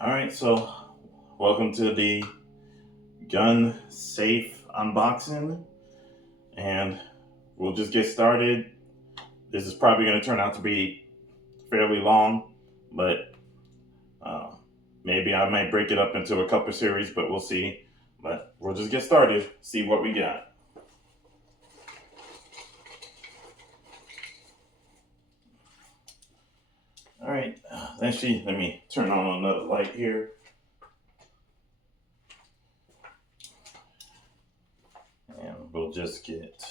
All right, so welcome to the gun safe unboxing, and we'll just get started. This is probably going to turn out to be fairly long, but uh, maybe I might break it up into a couple series, but we'll see. But we'll just get started, see what we got. All right, let me turn on another light here. And we'll just get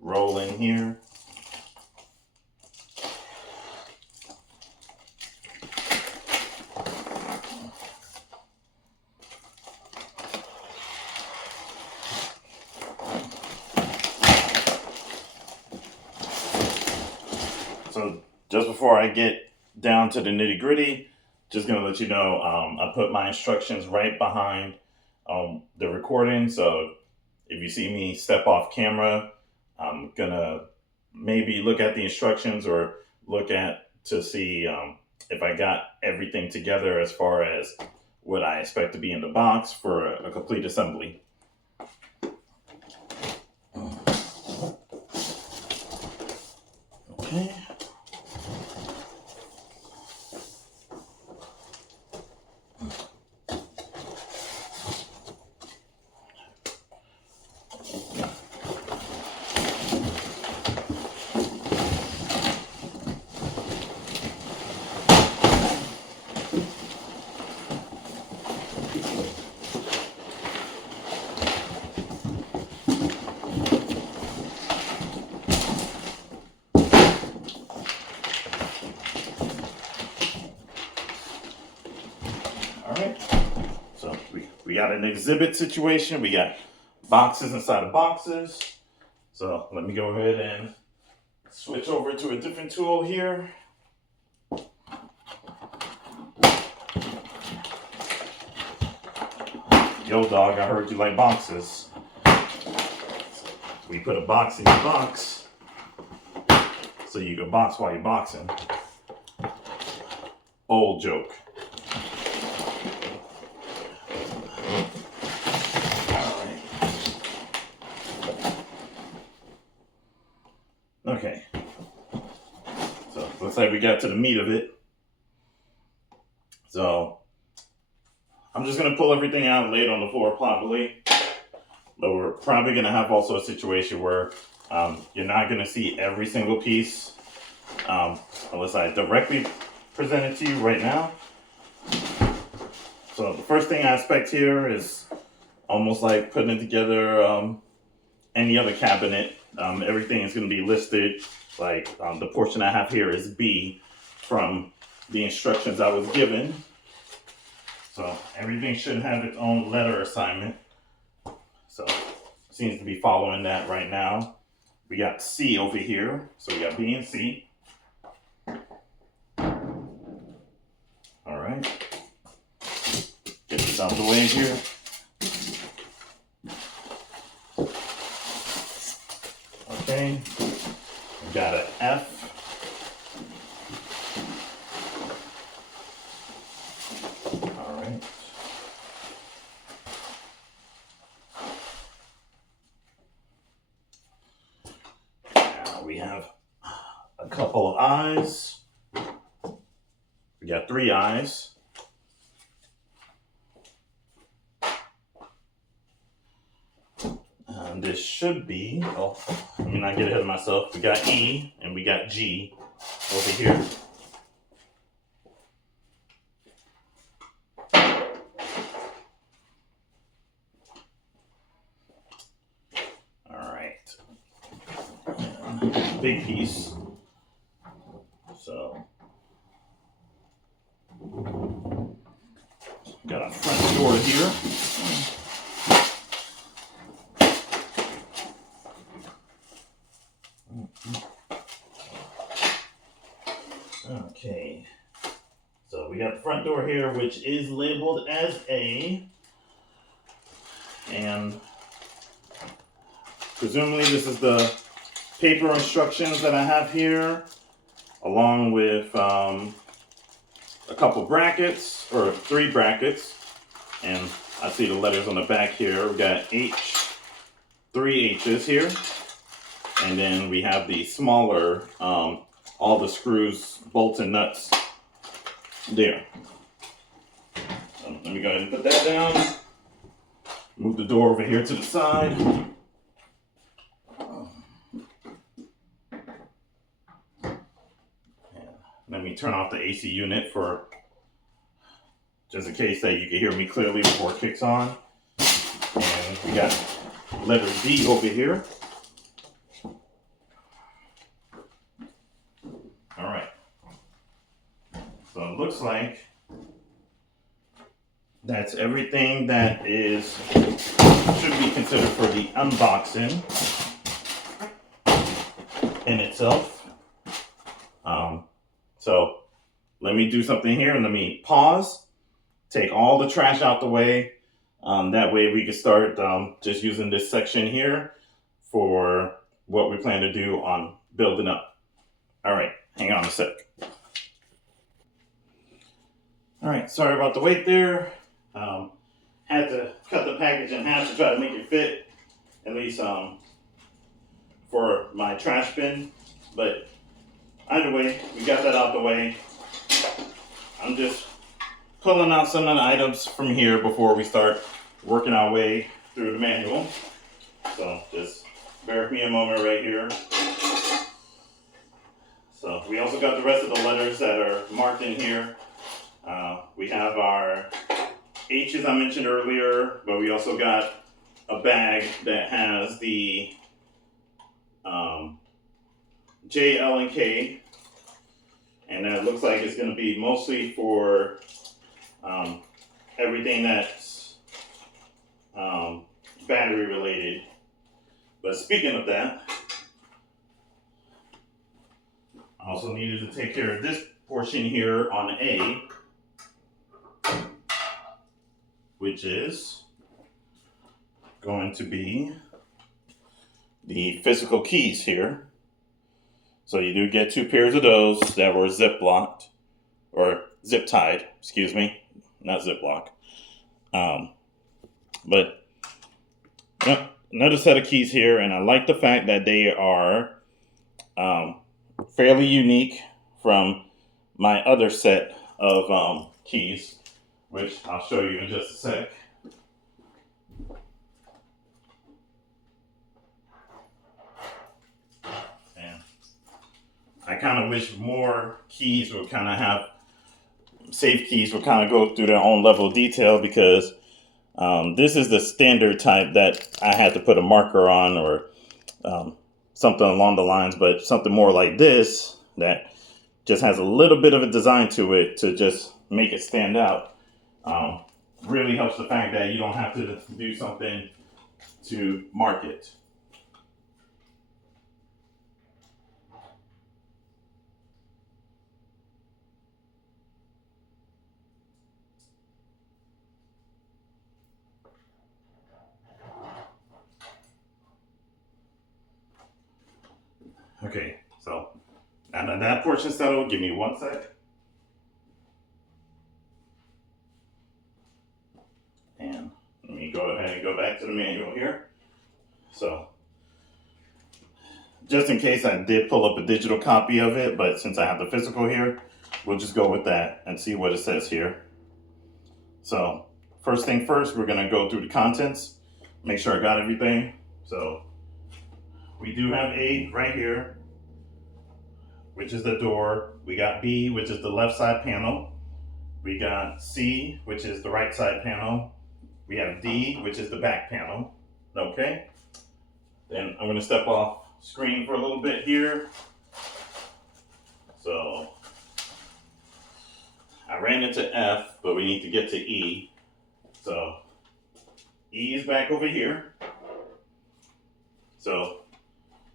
rolling here. So just before I get down to the nitty gritty, just gonna let you know I put my instructions right behind the recording. So if you see me step off camera, I'm gonna maybe look at the instructions or look at to see if I got everything together as far as what I expect to be in the box for a complete assembly. Okay. All right. So we got an exhibit situation. We got boxes inside of boxes. So let me go ahead and switch over to a different tool here. Yo, dog, I heard you like boxes. We put a box in your box so you can box while you're boxing. Old joke. Okay, so looks like we got to the meat of it. So I'm just gonna pull everything out and lay it on the floor probably, but we're probably gonna have also a situation where you're not gonna see every single piece unless I directly present it to you right now. So the first thing I expect here is almost like putting together any other cabinet. Everything is going to be listed. Like the portion I have here is B from the instructions I was given. So everything should have its own letter assignment. So seems to be following that right now. We got C over here. So we got B and C. All right. Get this out of the way here. Okay, we got an F. All right. Now we have a couple of I's. We got 3 I's. This should be, let me not get ahead of myself. We got E and we got G over here. All right. Big piece. So, got a front door here. Okay, so we got the front door here, which is labeled as A, and presumably this is the paper instructions that I have here, along with a couple brackets, or 3 brackets, and I see the letters on the back here. We got H, 3 H's here, and then we have the smaller, all the screws, bolts, and nuts there. So let me go ahead and put that down. Move the door over here to the side. Let me turn off the AC unit for just in case that you can hear me clearly before it kicks on. And we got letter D over here. All right. So it looks like that's everything that should be considered for the unboxing in itself. So let me do something here and let me pause, take all the trash out the way. That way we can start just using this section here for what we plan to do on building up. All right, hang on a sec. All right, sorry about the wait there. Had to cut the package in half to try to make it fit, at least for my trash bin. But either way, we got that out the way. I'm just pulling out some of the items from here before we start working our way through the manual. So just bear with me a moment right here. So we also got the rest of the letters that are marked in here. We have our H's I mentioned earlier, but we also got a bag that has the J, L, and K, and that looks like it's going to be mostly for everything that's battery related. But speaking of that, I also needed to take care of this portion here on A, which is going to be the physical keys here. So you do get 2 pairs of those that were zip locked, or zip tied, excuse me, not zip lock. But yep, another set of keys here, and I like the fact that they are fairly unique from my other set of keys, which I'll show you in just a sec. I kind of wish more keys would kind of have, safe keys would kind of go through their own level of detail, because this is the standard type that I had to put a marker on, or something along the lines, but something more like this that just has a little bit of a design to it to just make it stand out. Really helps the fact that you don't have to do something to mark it. Okay, so now that that portion settled, give me 1 sec. And let me go ahead and go back to the manual here. So, just in case I did pull up a digital copy of it, but since I have the physical here, we'll just go with that and see what it says here. So, first thing first, we're gonna go through the contents, make sure I got everything. So, we do have A right here, which is the door. We got B, which is the left side panel. We got C, which is the right side panel. We have D, which is the back panel. Okay. Then I'm going to step off screen for a little bit here. So I ran into F, but we need to get to E. So E is back over here. So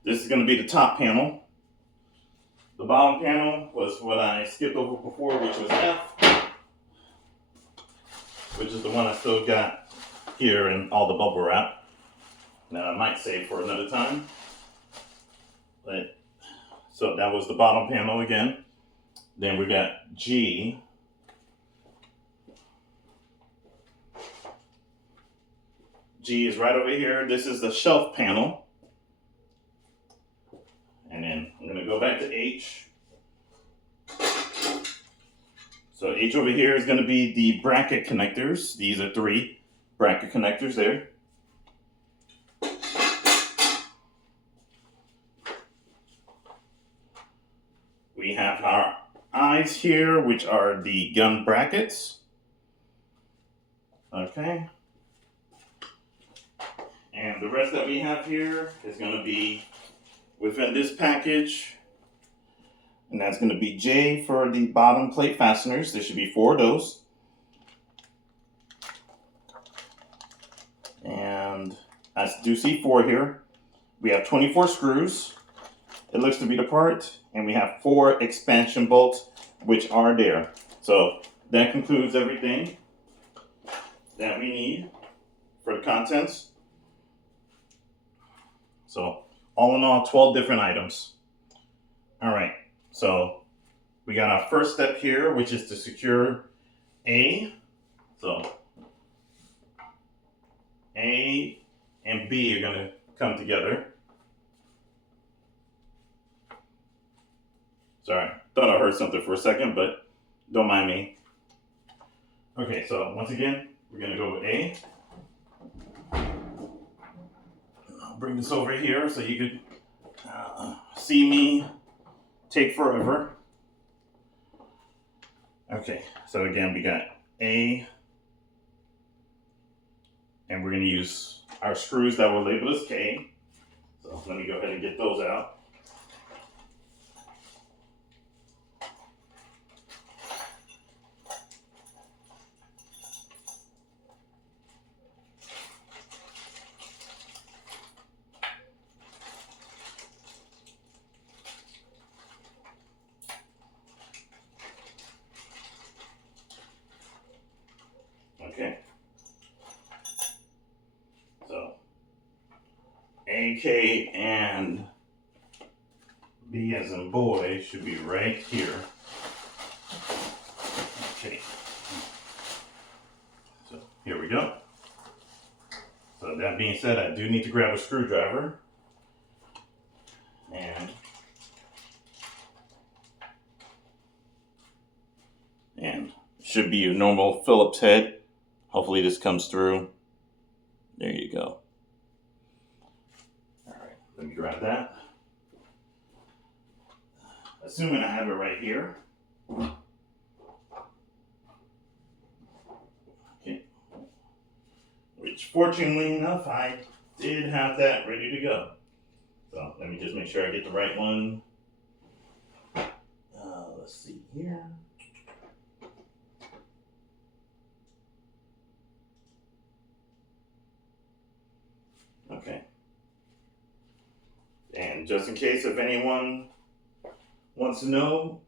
this is going to be the top panel. The bottom panel was what I skipped over before, which was F, which is the one I still got here in all the bubble wrap. Now I might save for another time. But so that was the bottom panel again. Then we got G, G is right over here. This is the shelf panel. And then I'm gonna go back to H. So H over here is gonna be the bracket connectors. These are 3 bracket connectors there. We have our I's here, which are the gun brackets. Okay. And the rest that we have here is going to be within this package. And that's going to be J for the bottom plate fasteners. There should be 4 of those. And I do see 4 here. We have 24 screws. It looks to be the part. And we have 4 expansion bolts, which are there. So that concludes everything that we need for the contents. So all in all, 12 different items. All right, so we got our first step here, which is to secure A. So A and B are gonna come together. Sorry, thought I heard something for a second, but don't mind me. Okay, so once again, we're gonna go with A. I'll bring this over here so you could see me take forever. Okay, so again, we got A, and we're gonna use our screws that were labeled as K. So let me go ahead and get those out. Okay. So A, K, and B as in boy should be right here. Okay. So here we go. So that being said, I do need to grab a screwdriver. And should be a normal Phillips head. Hopefully this comes through. There you go. All right, let me grab that. Assuming I have it right here. Okay. Which fortunately enough, I did have that ready to go. So let me just make sure I get the right one. Let's see here. Okay. And just in case if anyone wants to know,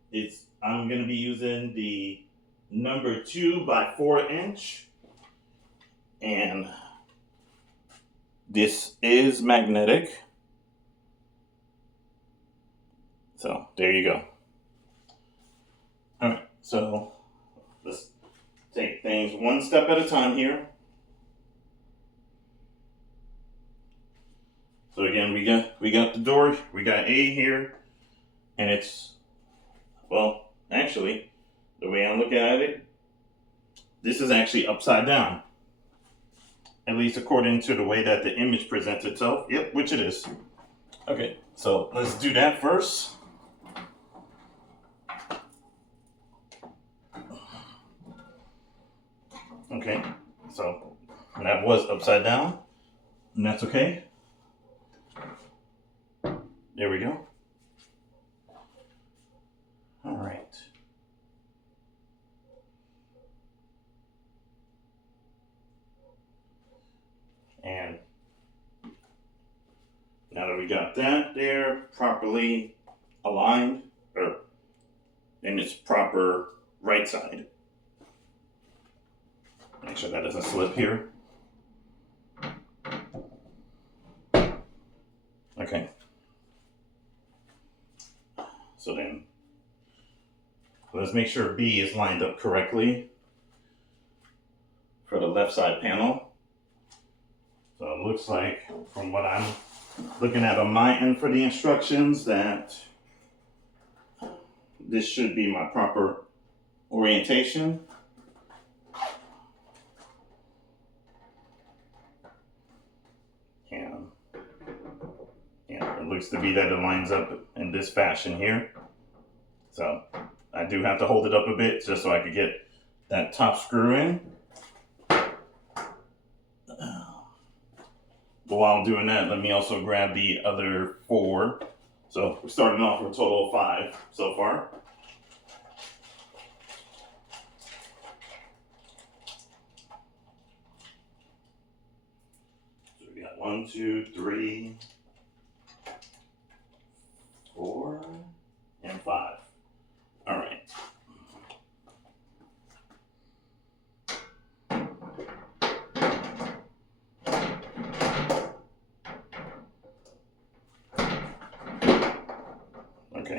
I'm going to be using the number 2 by 4 inch. And this is magnetic. So there you go. All right, so let's take things one step at a time here. So again, we got the door, we got A here, and it's, well, actually, the way I'm looking at it, this is actually upside down. At least according to the way that the image presents itself. Yep, which it is. Okay, so let's do that first. Okay, so that was upside down, and that's okay. There we go. All right. And now that we got that there properly aligned, or in its proper right side, make sure that doesn't slip here. Okay. So then, let's make sure B is lined up correctly for the left side panel. So it looks like, from what I'm looking at on my end for the instructions, that this should be my proper orientation. And yeah, it looks to be that it lines up in this fashion here. So I do have to hold it up a bit just so I could get that top screw in. But while I'm doing that, let me also grab the other 4. So we're starting off with a total of 5 so far. So we got 1, 2, 3, 4, and 5. All right. Okay.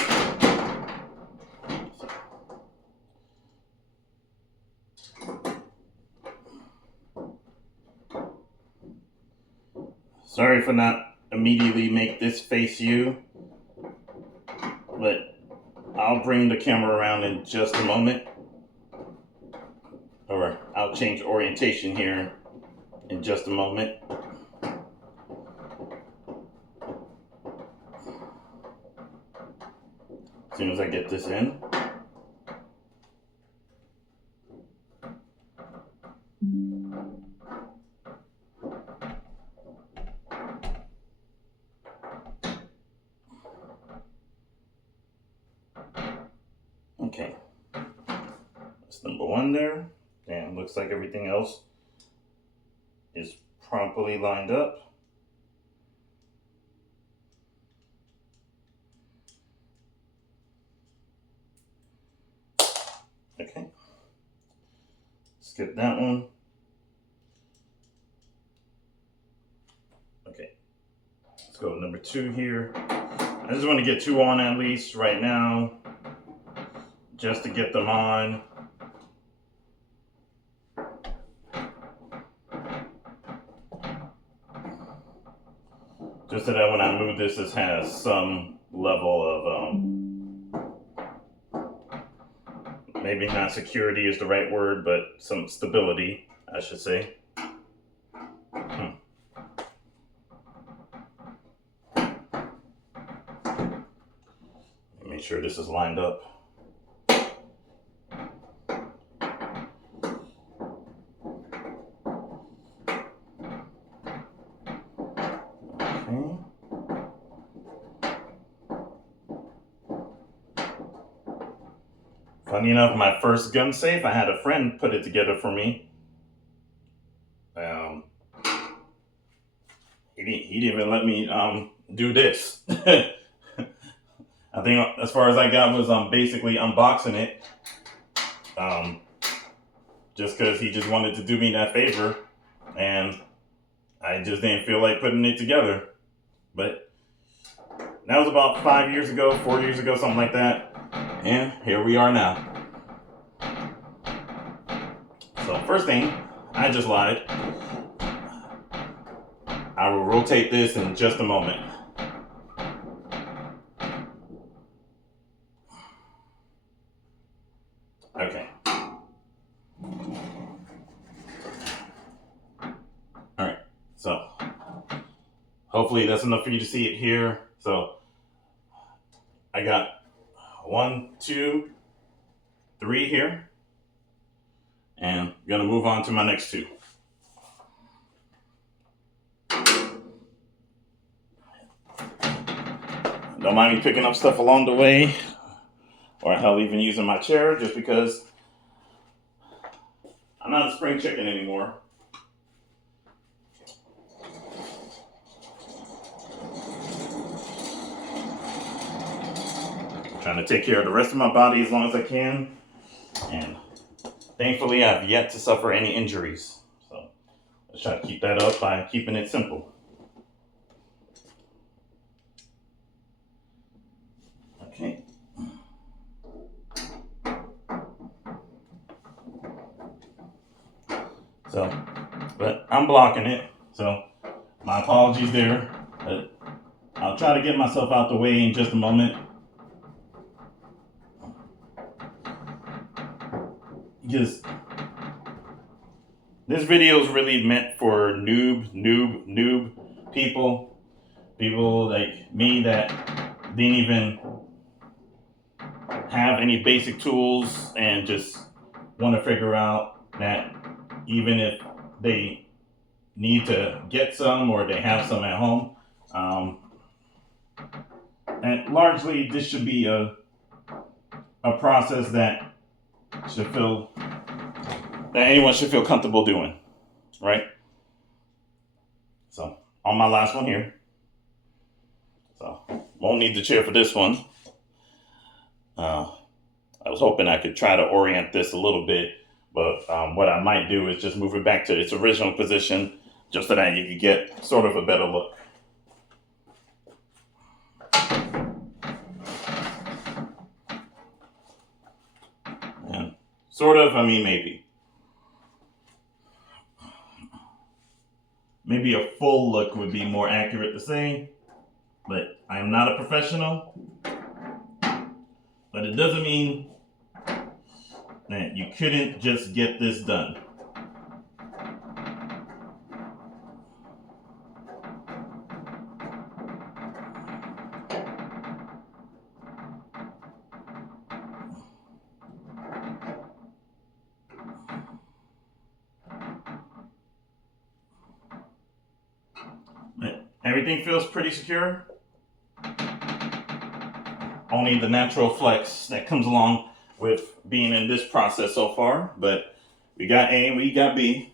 Sorry for not immediately make this face you, but I'll bring the camera around in just a moment. Or I'll change orientation here in just a moment. As soon as I get this in. Okay, that's number 1 there, and looks like everything else is properly lined up. Okay, skip that one. Okay, let's go to number 2 here. I just want to get 2 on at least right now, just to get them on. Just so that when I move this, this has some level of, maybe not security is the right word, but some stability, I should say. Make sure this is lined up. Funny enough, my first gun safe, I had a friend put it together for me. He didn't even let me do this. I think as far as I got was basically unboxing it. Just because he just wanted to do me that favor, and I just didn't feel like putting it together. But that was about 5 years ago, 4 years ago, something like that. And here we are now. So first thing, I just lied. I will rotate this in just a moment. Okay. Alright, so hopefully that's enough for you to see it here. So I got 1, 2, 3 here. And I'm gonna move on to my next 2. Don't mind me picking up stuff along the way, or hell, even using my chair, just because I'm not a spring chicken anymore. I'm trying to take care of the rest of my body as long as I can, and thankfully I've yet to suffer any injuries. So let's try to keep that up by keeping it simple. Okay. So, but I'm blocking it. So My apologies there, but I'll try to get myself out the way in just a moment. Because this video is really meant for noob people like me that didn't even have any basic tools and just want to figure out that even if they need to get some or they have some at home, and largely this should be a process that anyone should feel comfortable doing, right? So on my last one here, so won't need the chair for this one. I was hoping I could try to orient this a little bit, but what I might do is just move it back to its original position, just so that you can get sort of a better look. And sort of, I mean, maybe a full look would be more accurate to say, but I am not a professional. But it doesn't mean that you couldn't just get this done. Everything feels pretty secure. Only the natural flex that comes along with being in this process so far, but we got A and we got B.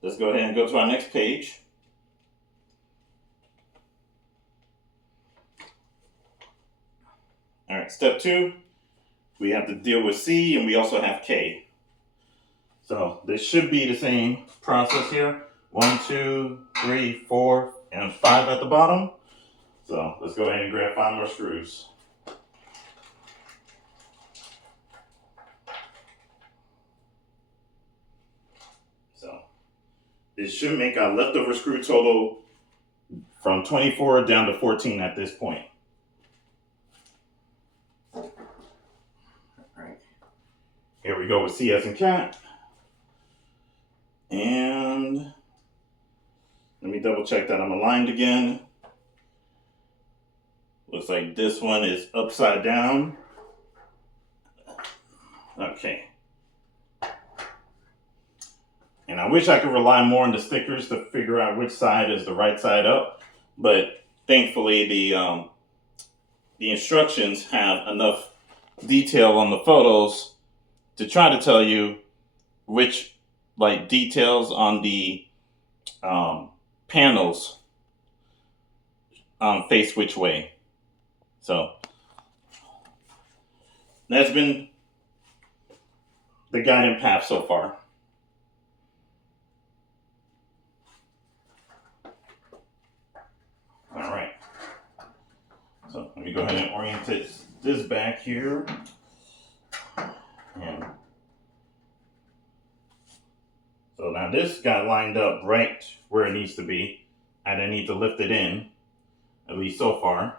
Let's go ahead and go to our next page. All right, step 2, we have to deal with C and we also have K. So this should be the same process here. 1, 2, 3, 4, and 5 at the bottom. So let's go ahead and grab 5 more screws. So this should make our leftover screw total from 24 down to 14 at this point. All right. Here we go with C as in cat. And let me double check that I'm aligned again. Looks like this one is upside down. Okay. And I wish I could rely more on the stickers to figure out which side is the right side up, but thankfully the instructions have enough detail on the photos to try to tell you which details on the panels face which way. So that's been the guiding path so far. All right. So let me go ahead and orient this back here. And so now this got lined up right where it needs to be. I didn't need to lift it in, at least so far.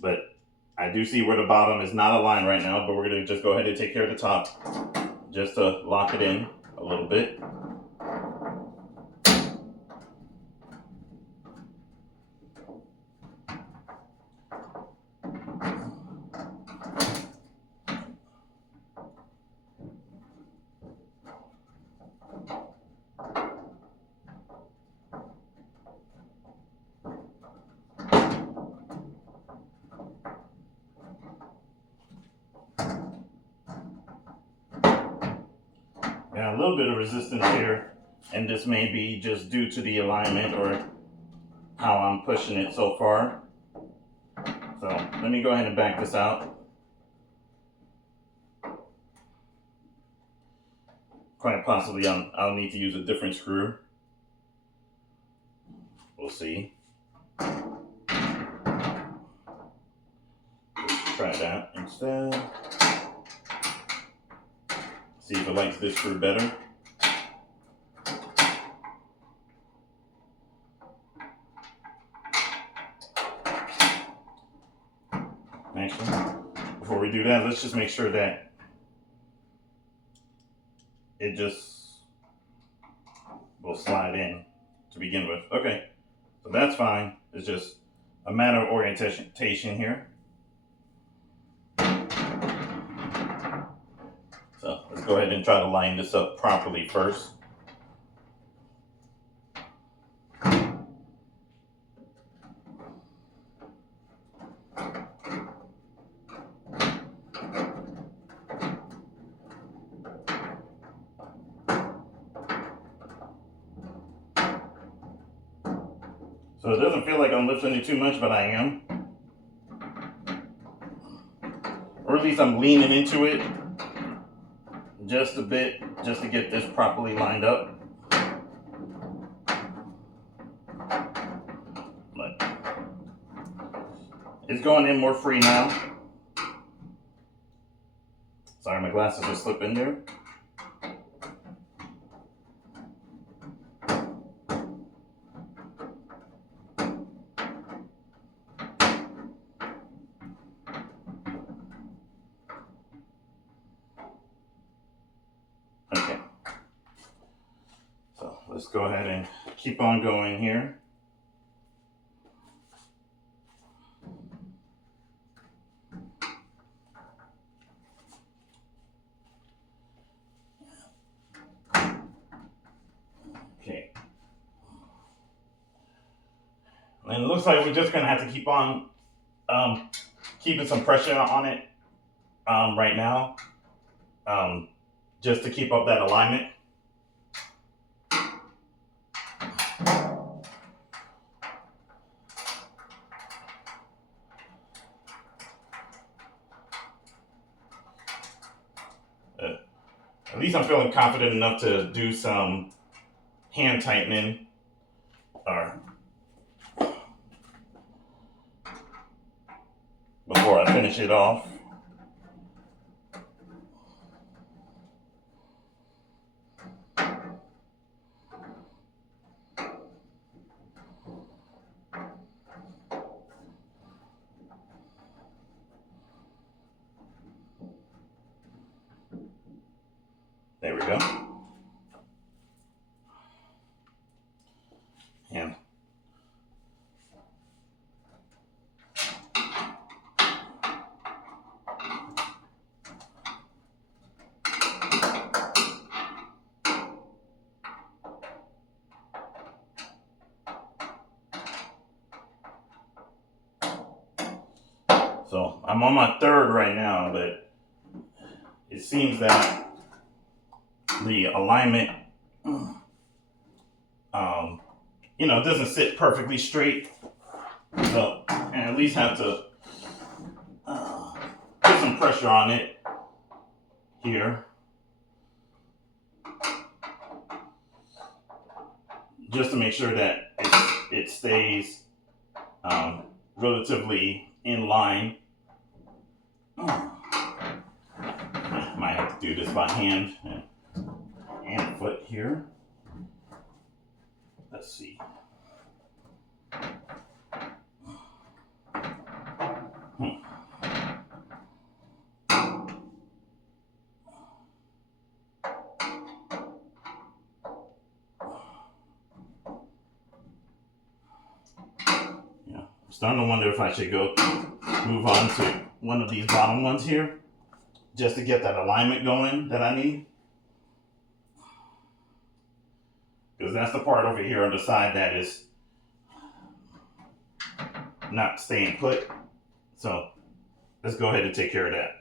But I do see where the bottom is not aligned right now, but we're going to just go ahead and take care of the top just to lock it in a little bit. Got a little bit of resistance here, and this may be just due to the alignment or how I'm pushing it so far. So let me go ahead and back this out. Quite possibly I'll need to use a different screw. We'll see. Let's try that instead. See if it likes this screw better. that, let's just make sure that it just will slide in to begin with. Okay, so that's fine. It's just a matter of orientation here. So let's go ahead and try to line this up properly first. So it doesn't feel like I'm lifting it too much, but I am. Or at least I'm leaning into it just a bit, just to get this properly lined up. But it's going in more free now. Sorry, my glasses are slipping there. Okay. So let's go ahead and keep on going here. Okay. And it looks like we're just gonna have to keep on keeping some pressure on it right now, just to keep up that alignment. At least I'm feeling confident enough to do some hand tightening or before I finish it off. There we go. And so I'm on my third right now, but it seems that the alignment, it doesn't sit perfectly straight. So I at least have to put some pressure on it here, just to make sure that it stays relatively in line. I might have to do this by hand and foot here. Let's see. I'm starting to wonder if I should move on to one of these bottom ones here, just to get that alignment going that I need. Because that's the part over here on the side that is not staying put. So let's go ahead and take care of that.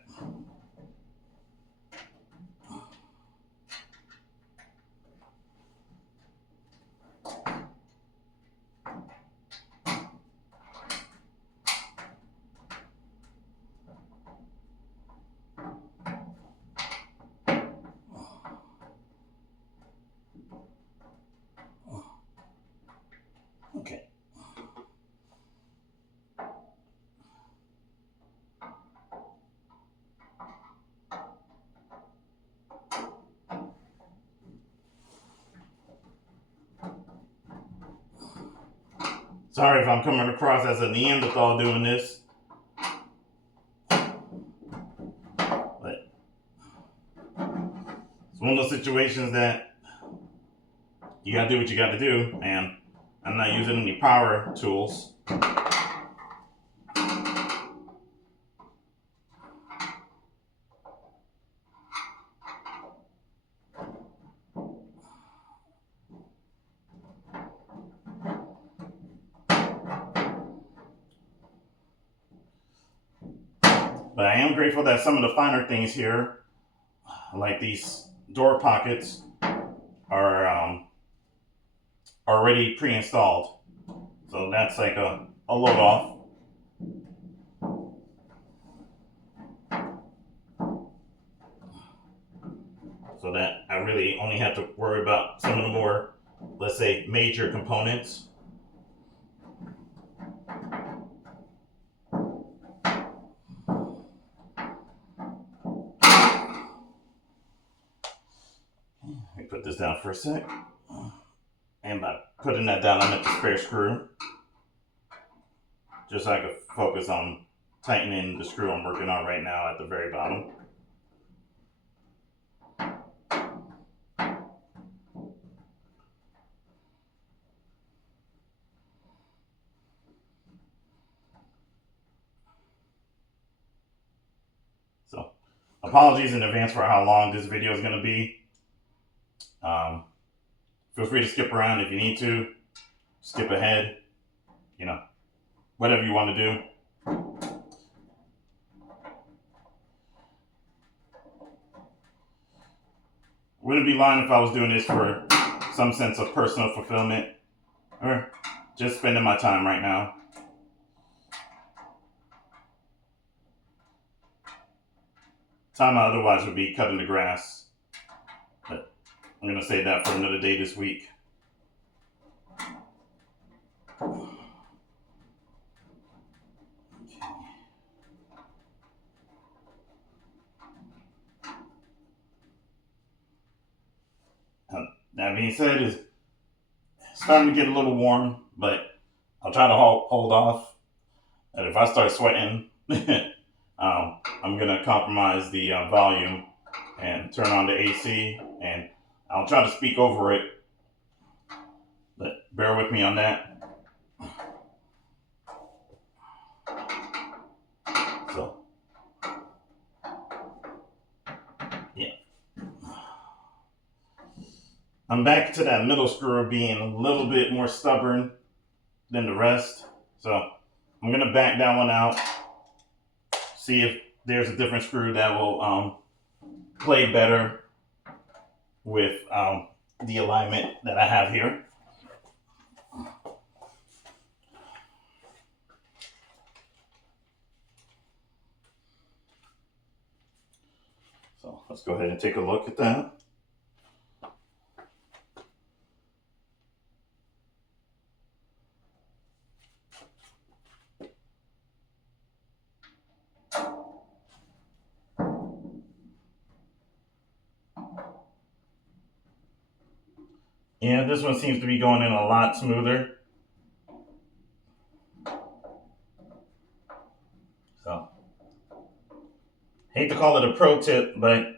Okay. Sorry if I'm coming across as a Neanderthal doing this. It's one of those situations that you gotta do what you gotta do, and I'm not using any power tools. But I am grateful that some of the finer things here, like these door pockets, are already pre-installed. So that's like a load off. So that I really only have to worry about some of the more, let's say, major components. Let me put this down for a sec. And by putting that down, I meant the spare screw. Just so I could focus on tightening the screw I'm working on right now at the very bottom. So, apologies in advance for how long this video is going to be. Feel free to skip around if you need to. Skip ahead. You know, whatever you want to do. Wouldn't be lying if I was doing this for some sense of personal fulfillment or just spending my time right now. Time otherwise would be cutting the grass. But I'm going to save that for another day this week. That being said, it's starting to get a little warm, but I'll try to hold off. And if I start sweating, I'm going to compromise the volume and turn on the AC, and I'll try to speak over it, but bear with me on that. So, yeah. I'm back to that middle screw being a little bit more stubborn than the rest. So I'm going to back that one out, see if there's a different screw that will play better with the alignment that I have here. So let's go ahead and take a look at that. Yeah, this one seems to be going in a lot smoother. So, hate to call it a pro tip, but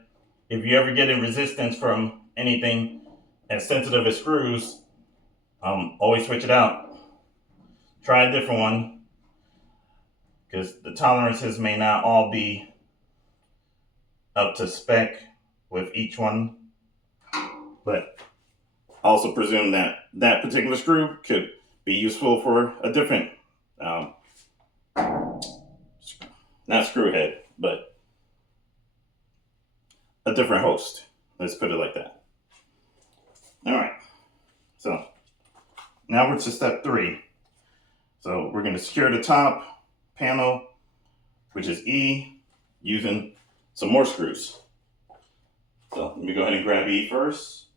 if you ever get in resistance from anything as sensitive as screws, always switch it out. Try a different one, because the tolerances may not all be up to spec with each one, but also presume that that particular screw could be useful for a different, not screw head, but a different host. Let's put it like that. All right. So now we're to step 3. So we're going to secure the top panel, which is E, using some more screws. So let me go ahead and grab E first.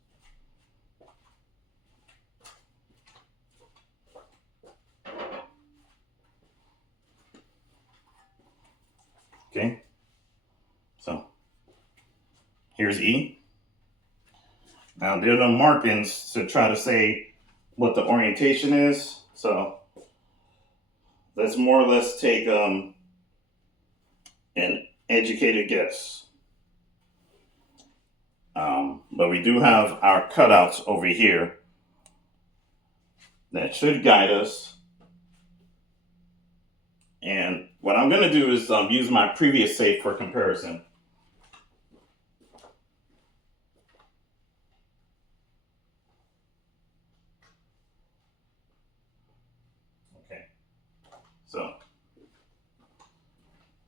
Okay. So here's E. Now there are the markings to try to say what the orientation is. So let's more or less take an educated guess. But we do have our cutouts over here that should guide us. And what I'm going to do is use my previous safe for comparison. Okay.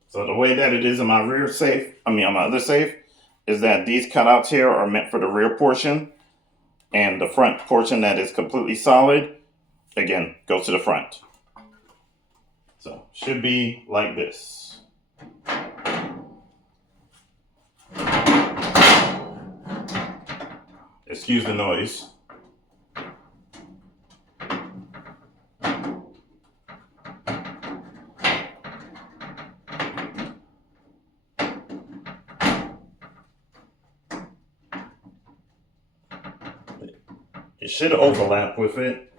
So the way that it is in my rear safe, on my other safe, is that these cutouts here are meant for the rear portion, and the front portion that is completely solid, again, goes to the front. So should be like this. Excuse the noise. It should overlap with it.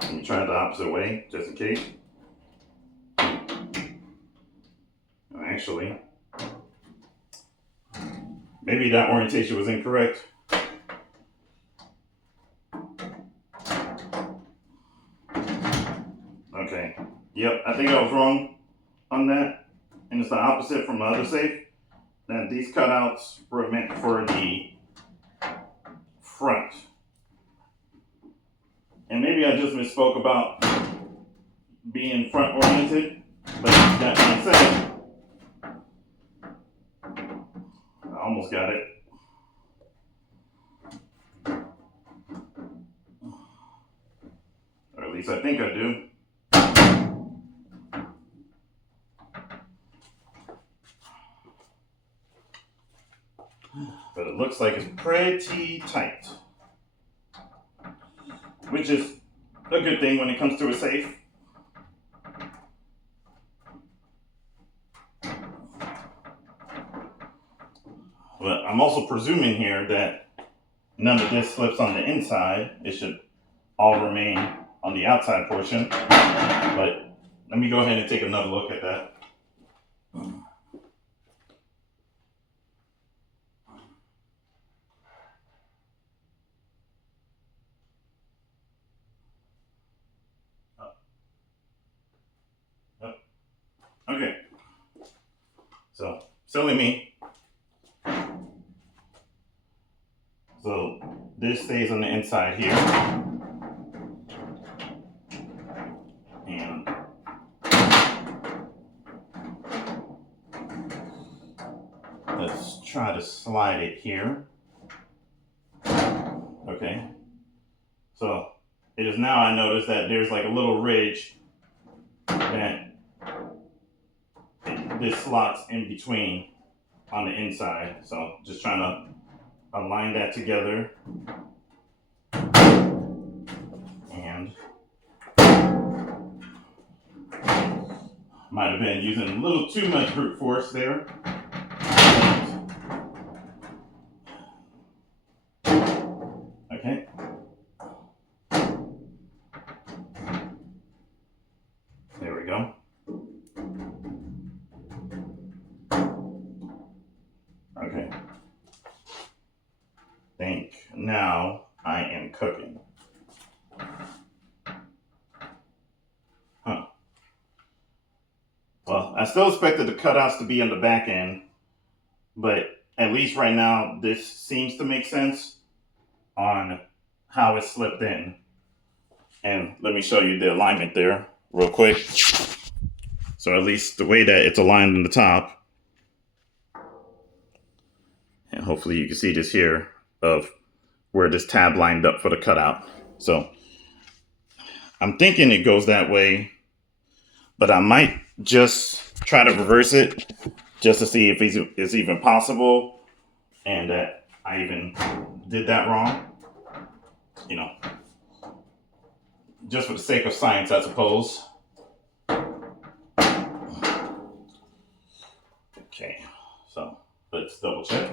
Let me try it the opposite way, just in case. Actually, maybe that orientation was incorrect. Okay. Yep, I think I was wrong on that. And it's the opposite from the other safe. That these cutouts were meant for the front. And maybe I just misspoke about being front oriented. But that being said, I almost got it. Or at least I think I do. But it looks like it's pretty tight. Which is a good thing when it comes to a safe. But I'm also presuming here that none of this slips on the inside. It should all remain on the outside portion. But let me go ahead and take another look at that. Okay. So, silly me. So, this stays on the inside here. And let's try to slide it here. Okay. So, it is now I notice that there's like a little ridge that this slots in between on the inside. So, just trying to align that together. And might have been using a little too much brute force there. Okay. There we go. Okay. Think now I am cooking. Huh. Well, I still expected the cutouts to be on the back end, but at least right now this seems to make sense on how it slipped in. And let me show you the alignment there real quick. So at least the way that it's aligned in the top, and hopefully you can see this here of where this tab lined up for the cutout. So I'm thinking it goes that way, but I might just try to reverse it just to see if it's even possible and that I even did that wrong. You know, just for the sake of science, I suppose. Okay, so let's double check.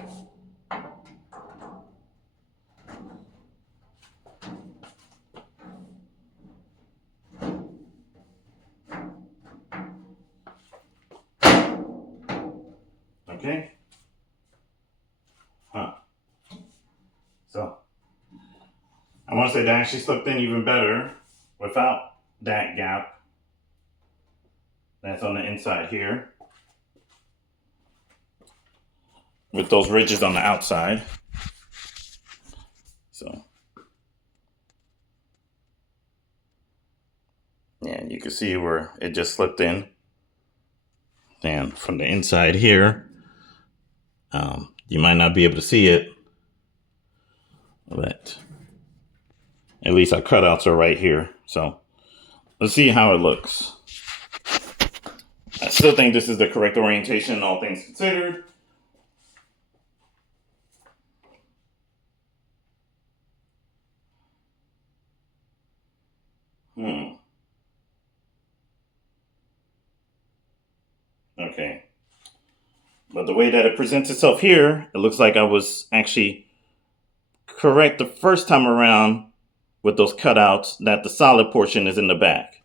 I want to say that actually slipped in even better without that gap that's on the inside here, with those ridges on the outside. So yeah, you can see where it just slipped in. And from the inside here, you might not be able to see it, but at least our cutouts are right here. So let's see how it looks. I still think this is the correct orientation, all things considered. Okay. But the way that it presents itself here, it looks like I was actually correct the first time around with those cutouts, that the solid portion is in the back.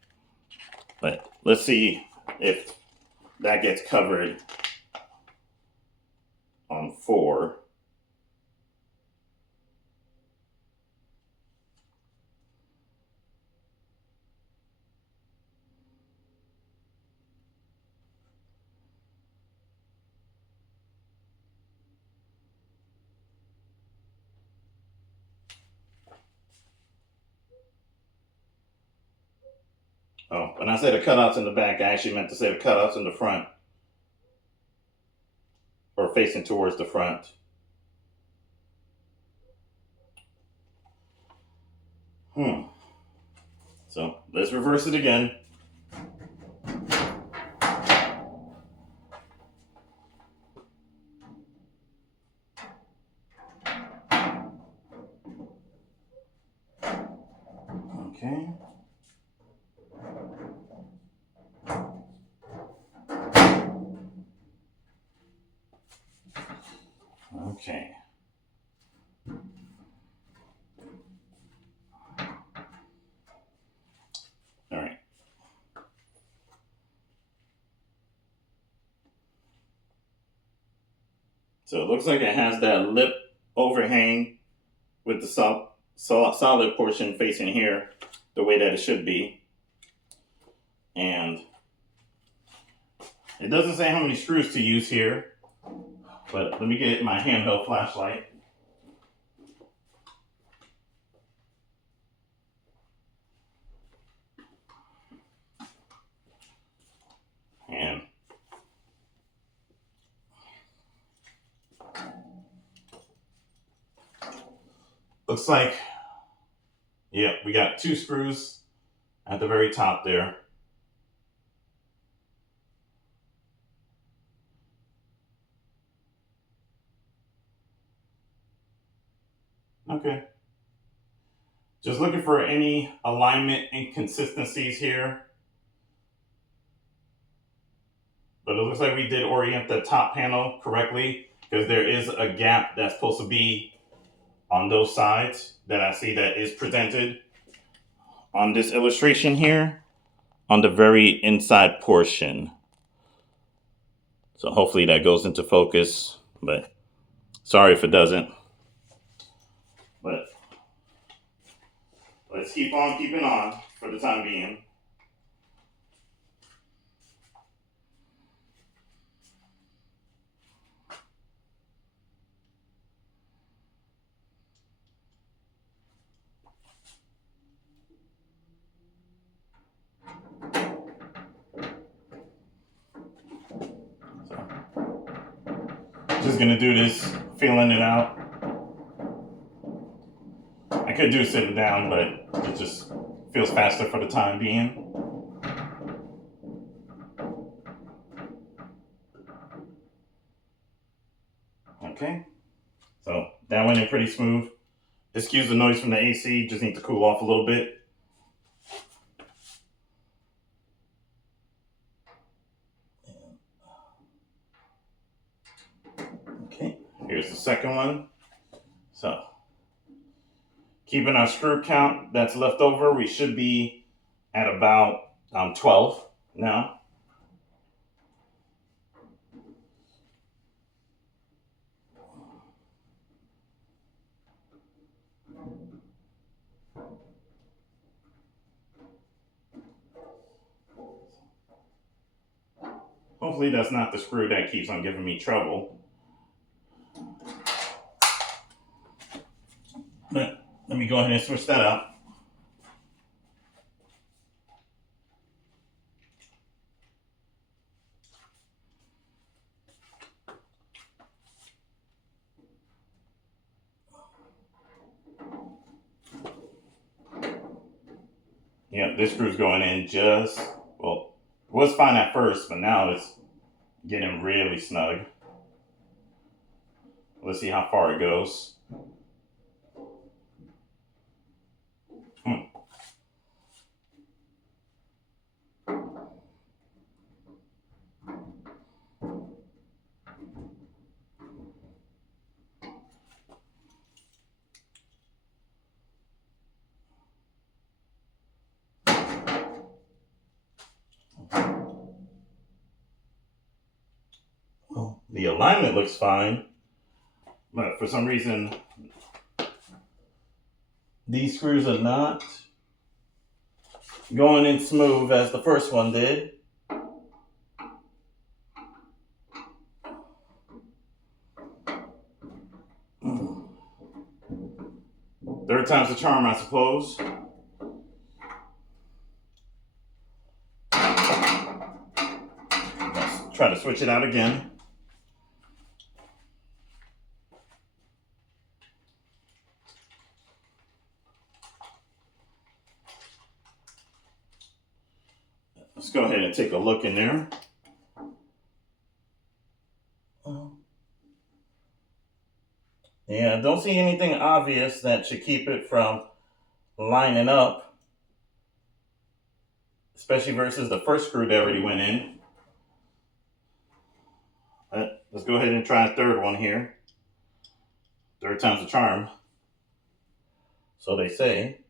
But let's see if that gets covered on 4. Oh, when I say the cutouts in the back, I actually meant to say the cutouts in the front, or facing towards the front. So let's reverse it again. Okay. Okay. All right. So it looks like it has that lip overhang with the solid portion facing here the way that it should be. And it doesn't say how many screws to use here, but let me get my handheld flashlight. And looks like, yeah, we got 2 screws at the very top there. Okay. Just looking for any alignment inconsistencies here. But it looks like we did orient the top panel correctly, because there is a gap that's supposed to be on those sides that I see that is presented on this illustration here on the very inside portion. So hopefully that goes into focus, but sorry if it doesn't. But let's keep on keeping on for the time being. Just gonna do this, feeling it out. I could do sitting down, but it just feels faster for the time being. Okay, so that went in pretty smooth. Excuse the noise from the AC, just need to cool off a little bit. Okay, here's the second one. So, keeping our screw count that's left over, we should be at about 12 now. hopefully that's not the screw that keeps on giving me trouble. But let me go ahead and switch that out. Yeah, this screw's going in just, well, it was fine at first, but now it's getting really snug. Let's see how far it goes. Well, the alignment looks fine, but for some reason, these screws are not going in smooth as the first one did. Third time's the charm, I suppose. Let's try to switch it out again. Let's go ahead and take a look in there. Yeah, don't see anything obvious that should keep it from lining up, especially versus the first screw that already went in. Let's go ahead and try a third one here. Third time's the charm, so they say.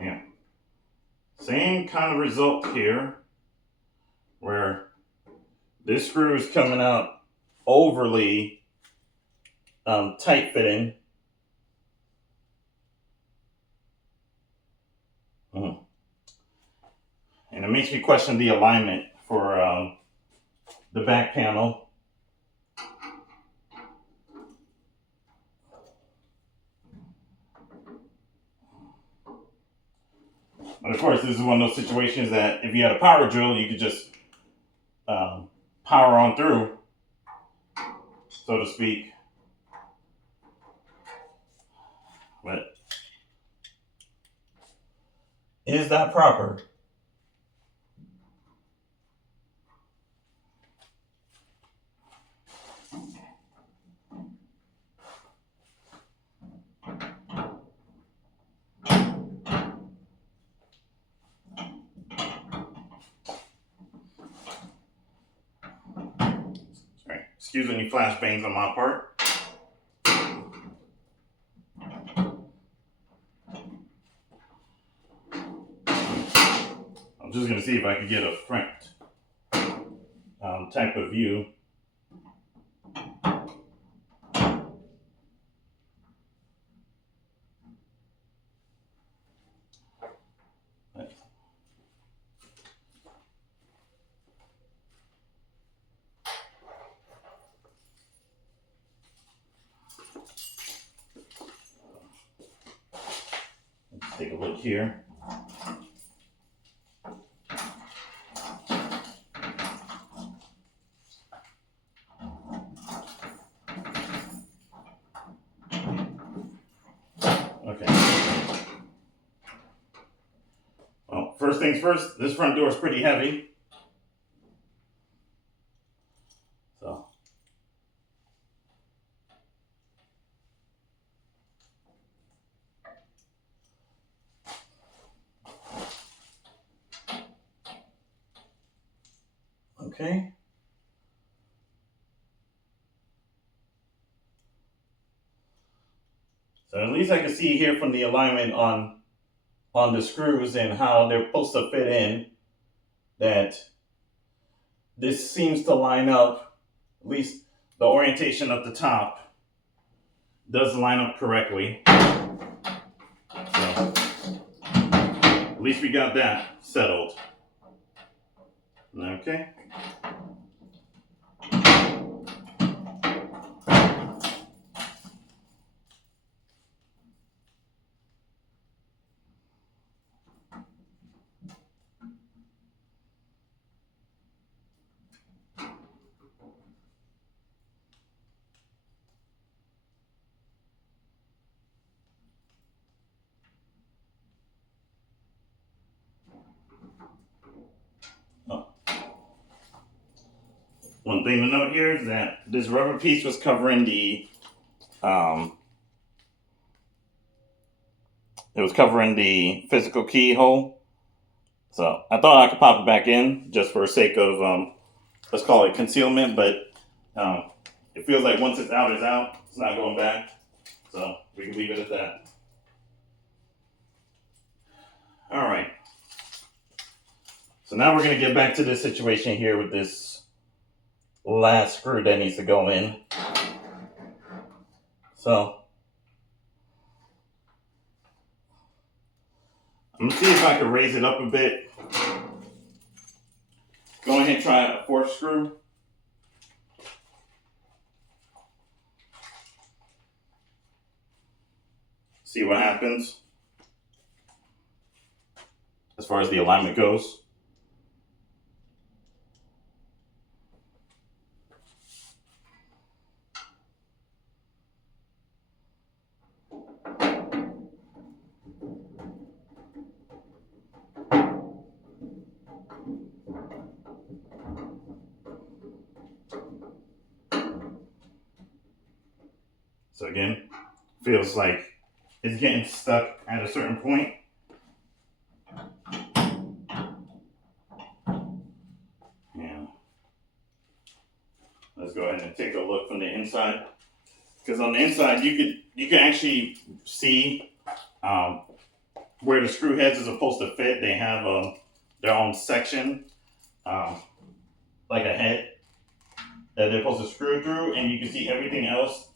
Yeah. Same kind of result here, where this screw is coming out overly tight fitting. And it makes me question the alignment for the back panel. But of course, this is one of those situations that if you had a power drill, you could just power on through, so to speak. But is that proper? Sorry, excuse any flash bangs on my part. I'm just going to see if I can get a front type of view. Let's take a look here. Okay. Well, first things first, this front door is pretty heavy. So. Okay. So at least I can see here from the alignment on the screws and how they're supposed to fit in, that this seems to line up, at least the orientation of the top does line up correctly. So at least we got that settled. Okay. One thing to note here is that this rubber piece was covering the it was covering the physical keyhole. So I thought I could pop it back in just for the sake of let's call it concealment, but it feels like once it's out, it's not going back. So we can leave it at that. All right. So now we're going to get back to this situation here with this last screw that needs to go in. So I'm going to see if I can raise it up a bit. Go ahead and try a fourth screw. See what happens as far as the alignment goes. So again, feels like it's getting stuck at a certain point. Yeah. Let's go ahead and take a look from the inside. Because on the inside, you can actually see where the screw heads are supposed to fit. They have their own section, like a head that they're supposed to screw through, and you can see everything else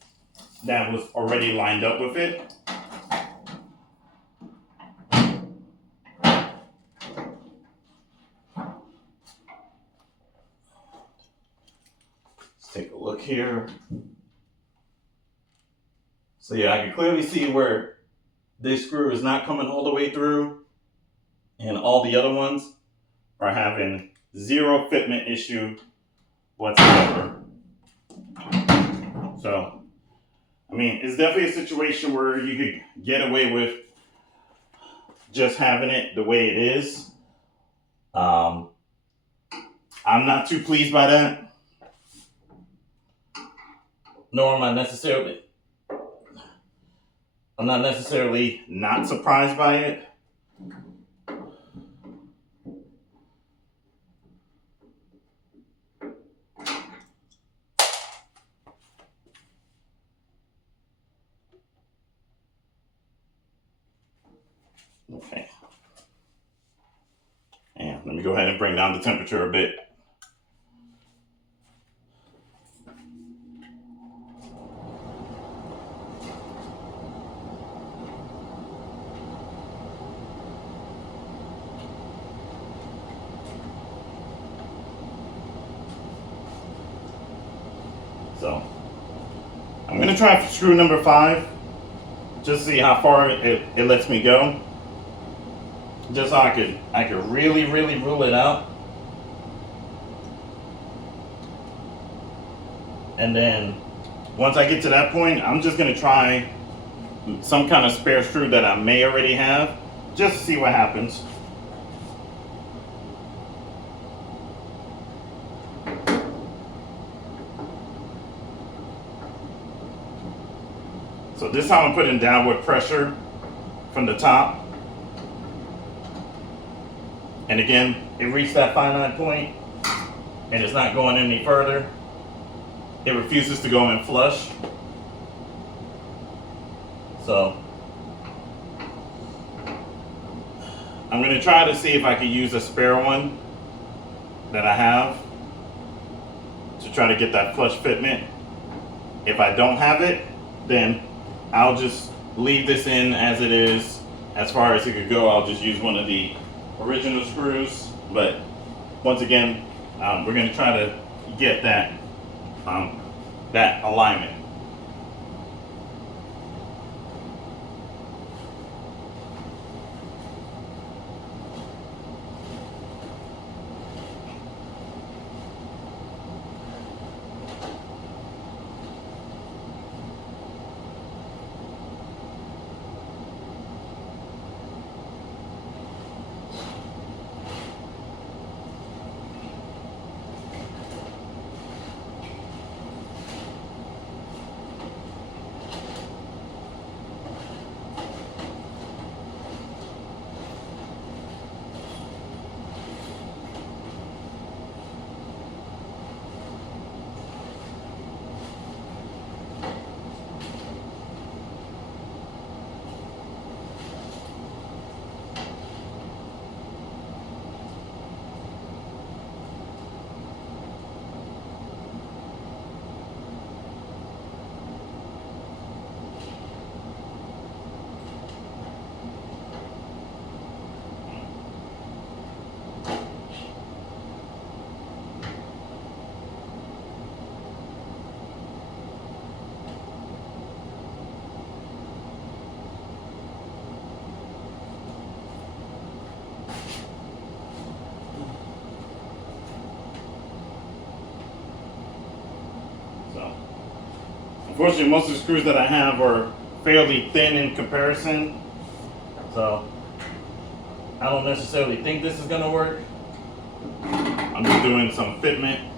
that was already lined up with it. Let's take a look here. So yeah, I can clearly see where this screw is not coming all the way through, and all the other ones are having zero fitment issue whatsoever. So, I mean, it's definitely a situation where you could get away with just having it the way it is. I'm not too pleased by that. Nor am I necessarily, I'm not necessarily not surprised by it. Okay. And let me go ahead and bring down the temperature a bit. So I'm gonna try screw number 5, just see how far it lets me go. Just so I could really rule it out. And then once I get to that point, I'm just gonna try some kind of spare screw that I may already have, just to see what happens. So this time I'm putting downward pressure from the top. And again, it reached that finite point and it's not going any further. It refuses to go in flush. So I'm going to try to see if I can use a spare one that I have to try to get that flush fitment. If I don't have it, then I'll just leave this in as it is. As far as it could go, I'll just use one of the original screws. But once again, we're going to try to get that that alignment. Unfortunately, most of the screws that I have are fairly thin in comparison, so I don't necessarily think this is going to work. I'm just doing some fitment.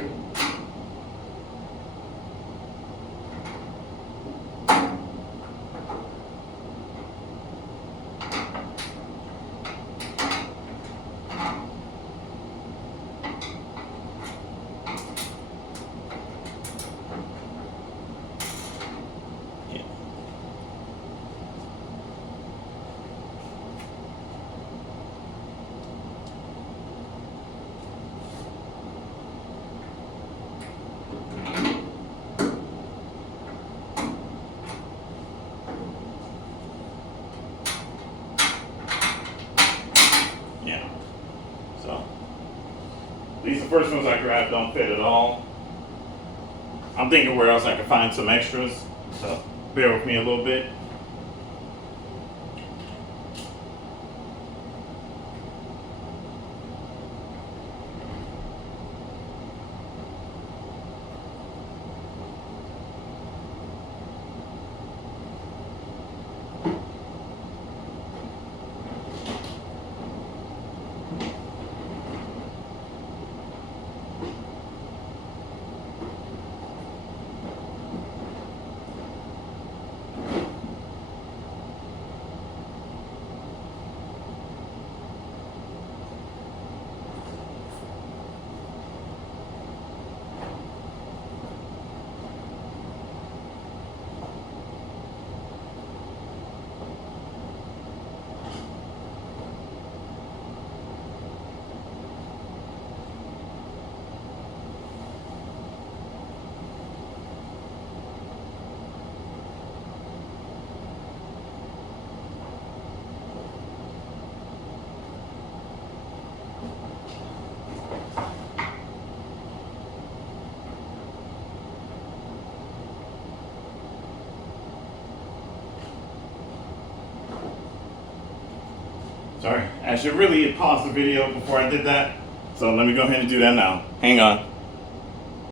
These the first ones I grabbed don't fit at all. I'm thinking where else I can find some extras, so bear with me a little bit. Sorry, I should really have paused the video before I did that. So let me go ahead and do that now. Hang on.